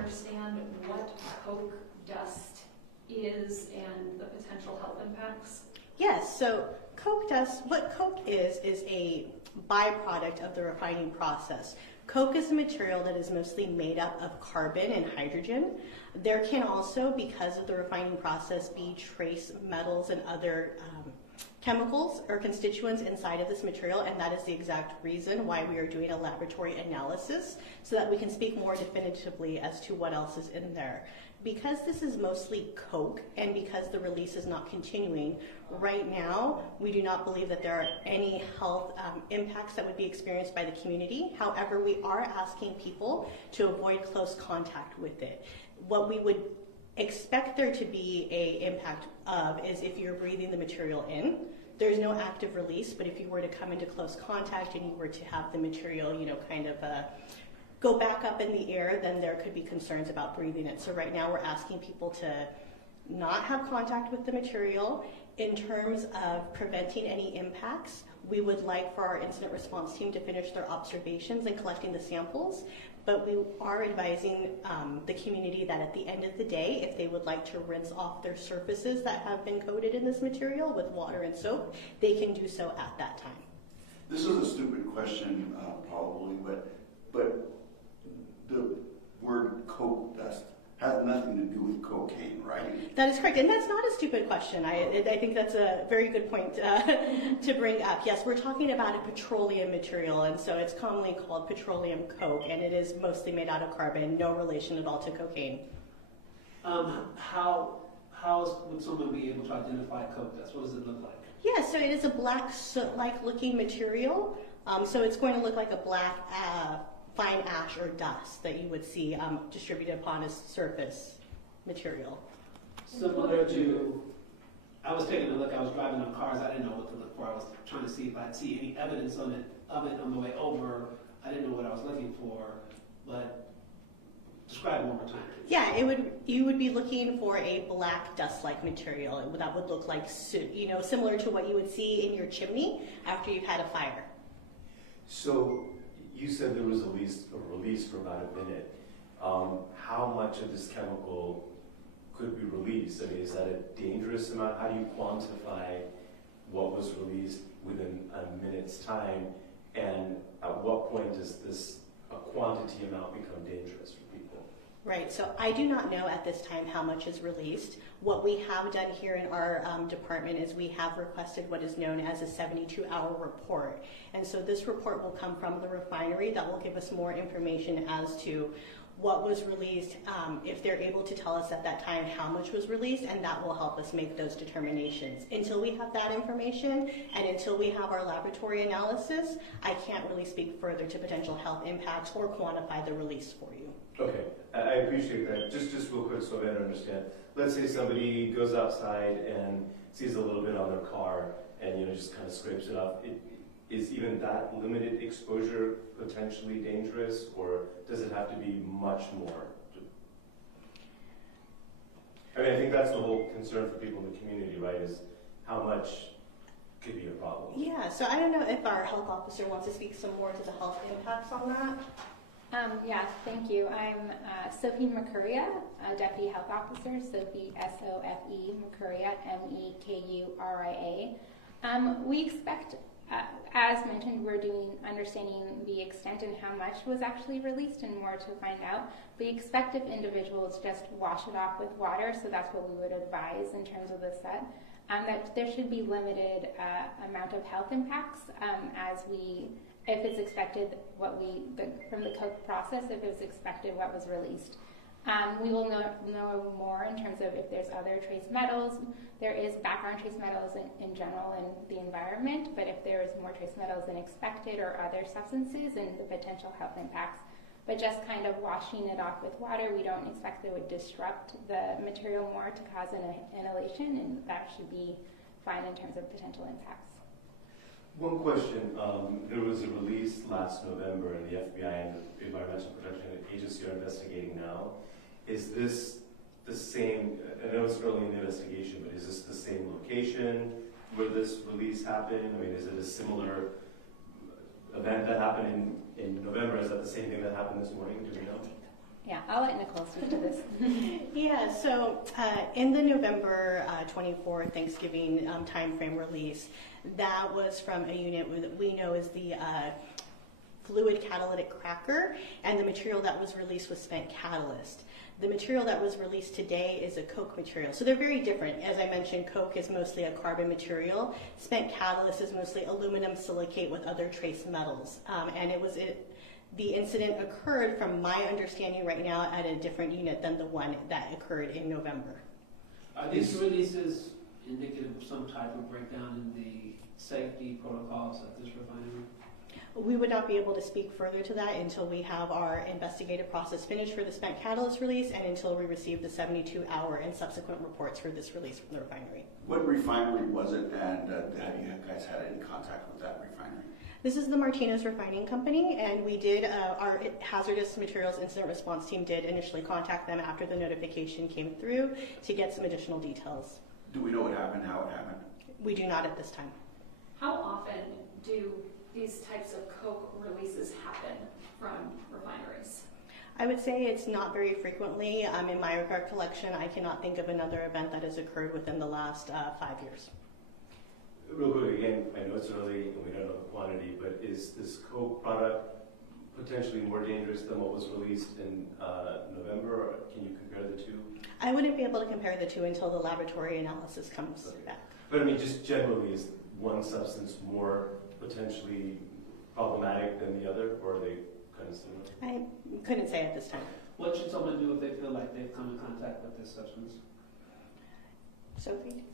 understand what coke dust is and the potential health impacts? Yes, so coke dust, what coke is a byproduct of the refining process. Coke is a material that is mostly made up of carbon and hydrogen. There can also, because of the refining process, be trace metals and other chemicals or constituents inside of this material, and that is the exact reason why we are doing a laboratory analysis so that we can speak more definitively as to what else is in there. Because this is mostly coke and because the release is not continuing, right now we do not believe that there are any health impacts that would be experienced by the community. However, we are asking people to avoid close contact with it. What we would expect there to be a impact of is if you're breathing the material in. There's no active release, but if you were to come into close contact and you were to have the material, go back up in the air, then there could be concerns about breathing it. So right now we're asking people to not have contact with the material. In terms of preventing any impacts, we would like for our incident response team to finish their observations and collecting the samples, but we are advising the community that at the end of the day, if they would like to rinse off their surfaces that have been coated in this material with water and soap, they can do so at that time. This is a stupid question, probably, but the word coke dust has nothing to do with cocaine, right? That is correct, and that's not a stupid question. I think that's a very good point to bring up. Yes, we're talking about a petroleum material, and so it's commonly called petroleum coke, and it is mostly made out of carbon, no relation at all to cocaine. How would someone be able to identify coke dust? What does it look like? Yeah, so it is a black soot-like looking material, so it's going to look like a black fine ash or dust that you would see distributed upon a surface material. Similar to, I was taking a look, I was driving on cars, I didn't know what to look for. I was trying to see if I'd see any evidence of it on the way over. I didn't know what I was looking for, but describe it one more time. Yeah, you would be looking for a black dust-like material that would look like soot, similar to what you would see in your chimney after you've had a fire. So you said there was a release for about a minute. How much of this chemical could be released? I mean, is that a dangerous amount? How do you quantify what was released within a minute's time? And at what point does a quantity amount become dangerous for people? Right, so I do not know at this time how much is released. What we have done here in our department is we have requested what is known as a 72-hour report. And so this report will come from the refinery that will give us more information as to what was released, if they're able to tell us at that time how much was released, and that will help us make those determinations. Until we have that information and until we have our laboratory analysis, I can't really speak further to potential health impacts or quantify the release for you. Okay, I appreciate that. Just real quick so I better understand. Let's say somebody goes outside and sees a little bit on their car and just kind of scrapes it off. Is even that limited exposure potentially dangerous, or does it have to be much more? I mean, I think that's the whole concern for people in the community, right, is how much could be a problem. Yeah, so I don't know if our health officer wants to speak some more to the health impacts on that. Yes, thank you. I'm Sophie Mercuria, Deputy Health Officer, Sophie, S-O-F-E, Mercuria, M-E-K-U-R-I-A. We expect, as mentioned, we're understanding the extent and how much was actually released and more to find out. We expect if individuals just wash it off with water, so that's what we would advise in terms of the set, that there should be limited amount of health impacts if it's expected from the coke process, if it's expected what was released. We will know more in terms of if there's other trace metals. There is background trace metals in general in the environment, but if there is more trace metals than expected or other substances and the potential health impacts. But just kind of washing it off with water, we don't expect that it would disrupt the material more to cause an inhalation, and that should be fine in terms of potential impacts. One question, there was a release last November and the FBI and the Environmental Protection Agency are investigating now. Is this the same, I know it's early in the investigation, but is this the same location where this release happened? I mean, is it a similar event that happened in November? Is that the same thing that happened this morning? Do we know? Yeah, I'll let Nicole speak to this. Yeah, so in the November 24 Thanksgiving timeframe release, that was from a unit that we know is the fluid catalytic cracker, and the material that was released was spent catalyst. The material that was released today is a coke material. So they're very different. As I mentioned, coke is mostly a carbon material. Spent catalyst is mostly aluminum silicate with other trace metals. And the incident occurred, from my understanding right now, at a different unit than the one that occurred in November. Are these releases indicative of some type of breakdown in the safety protocols at this refinery? We would not be able to speak further to that until we have our investigative process finished for the spent catalyst release and until we receive the 72-hour and subsequent reports for this release from the refinery. What refinery was it, and have you guys had any contact with that refinery? This is the Martinez refining company, and we did, our hazardous materials incident response team did initially contact them after the notification came through to get some additional details. Do we know what happened, how it happened? We do not at this time. How often do these types of coke releases happen from refineries? I would say it's not very frequently. In my recollection, I cannot think of another event that has occurred within the last 5 years. Real quick, again, I know it's early and we don't know the quantity, but is this coke product potentially more dangerous than what was released in November? Or can you compare the two? I wouldn't be able to compare the two until the laboratory analysis comes back. But I mean, just generally, is one substance more potentially problematic than the other, or are they kind of similar? I couldn't say at this time. What should someone do if they feel like they've come in contact with this substance? Sophie?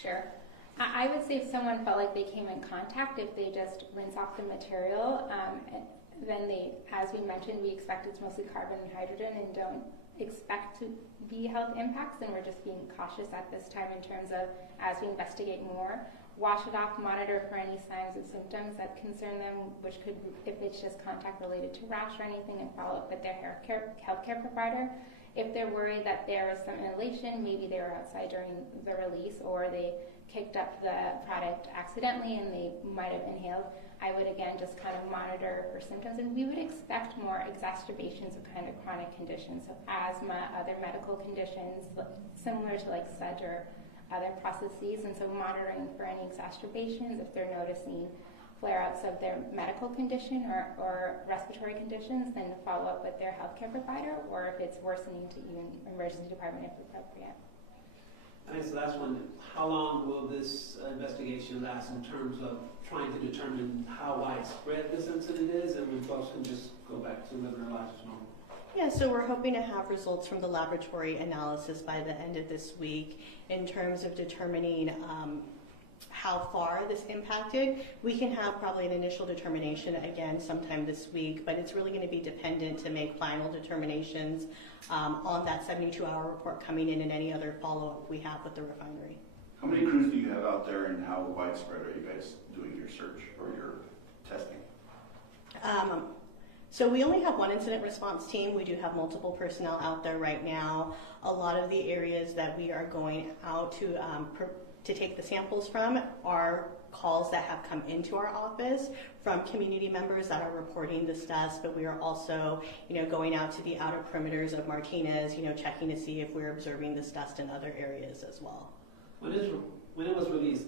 Sure. I would say if someone felt like they came in contact, if they just rinse off the material, then as we mentioned, we expect it's mostly carbon and hydrogen and don't expect to be health impacts, and we're just being cautious at this time in terms of, as we investigate more, wash it off, monitor for any signs and symptoms that concern them, which could, if it's just contact related to rash or anything, and follow up with their healthcare provider. If they're worried that there is some inhalation, maybe they were outside during the release or they kicked up the product accidentally and they might have inhaled, I would again just kind of monitor for symptoms, and we would expect more exacerbations of kind of chronic conditions, so asthma, other medical conditions similar to like SUD or other processes, and so monitoring for any exacerbations if they're noticing flare-ups of their medical condition or respiratory conditions, then to follow up with their healthcare provider, or if it's worsening, to even emergency department if appropriate. Thanks. The last one. How long will this investigation last in terms of trying to determine how widespread this incident is, and when folks can just go back to living their lives as normal? Yeah, so we're hoping to have results from the laboratory analysis by the end of this week in terms of determining how far this impacted. We can have probably an initial determination again sometime this week, but it's really going to be dependent to make final determinations on that 72-hour report coming in and any other follow-up we have with the refinery. How many crews do you have out there, and how widespread are you guys doing your search or your testing? So we only have one incident response team. We do have multiple personnel out there right now. A lot of the areas that we are going out to take the samples from are calls that have come into our office from community members that are reporting this dust, but we are also, going out to the outer perimeters of Martinez, checking to see if we're observing this dust in other areas as well. When it was released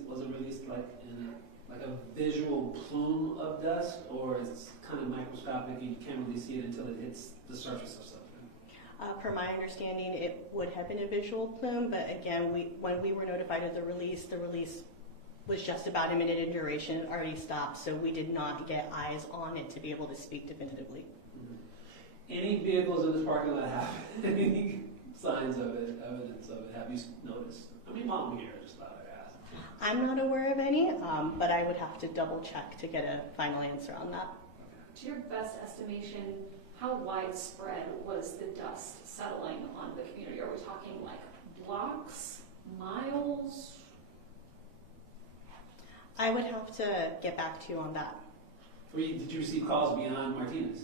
like in a visual plume of dust, or is it kind of microscopic and you can't really see it until it hits the surface of something? Per my understanding, it would have been a visual plume, but again, when we were notified of the release was just about a minute in duration. It already stopped, so we did not get eyes on it to be able to speak definitively. Mm-hmm. Any vehicles in this parking lot have any signs of it, evidence of it? Have you noticed? I mean, while I'm here, I just thought I'd ask. I'm not aware of any, but I would have to double check to get a final answer on that. To your best estimation, how widespread was the dust settling on the community? Are we talking like blocks, miles? I would have to get back to you on that. Did you receive calls beyond Martinez?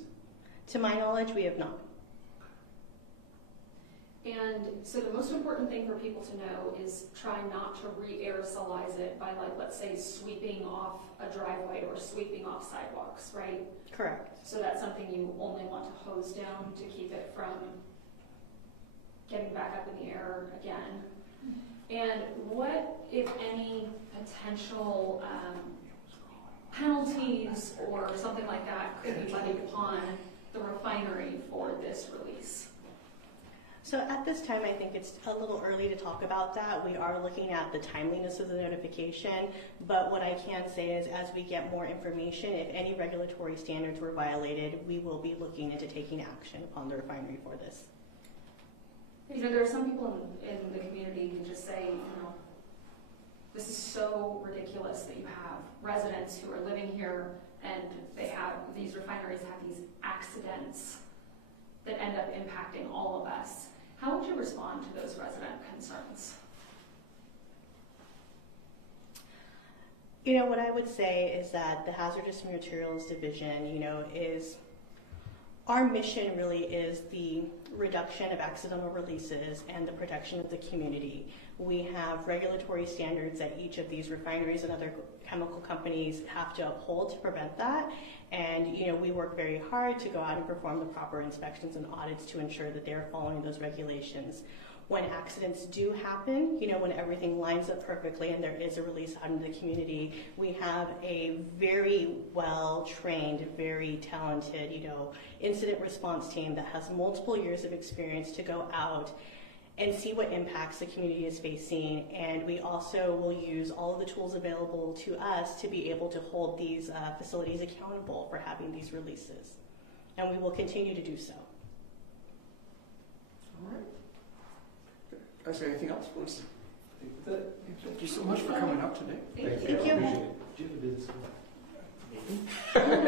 To my knowledge, we have not. And so the most important thing for people to know is try not to re-aerosolize it by, like, let's say sweeping off a driveway or sweeping off sidewalks, right? Correct. So that's something you only want to hose down to keep it from getting back up in the air again. And what, if any, potential penalties or something like that could be levied upon the refinery for this release? So at this time, I think it's a little early to talk about that. We are looking at the timeliness of the notification, but what I can say is as we get more information, if any regulatory standards were violated, we will be looking into taking action upon the refinery for this. You know, there are some people in the community who just say, you know, this is so ridiculous that you have residents who are living here and these refineries have these accidents that end up impacting all of us. How would you respond to those resident concerns? You know, what I would say is that the Hazardous Materials Division, is our mission really is the reduction of accidental releases and the protection of the community. We have regulatory standards that each of these refineries and other chemical companies have to uphold to prevent that. And, we work very hard to go out and perform the proper inspections and audits to ensure that they're following those regulations. When accidents do happen, when everything lines up perfectly and there is a release out into the community, we have a very well-trained, very talented, incident response team that has multiple years of experience to go out and see what impacts the community is facing. And we also will use all of the tools available to us to be able to hold these facilities accountable for having these releases. And we will continue to do so. All right. Is there anything else, please? Thank you so much for coming out today. Thank you. Appreciate it. Do you have a business card?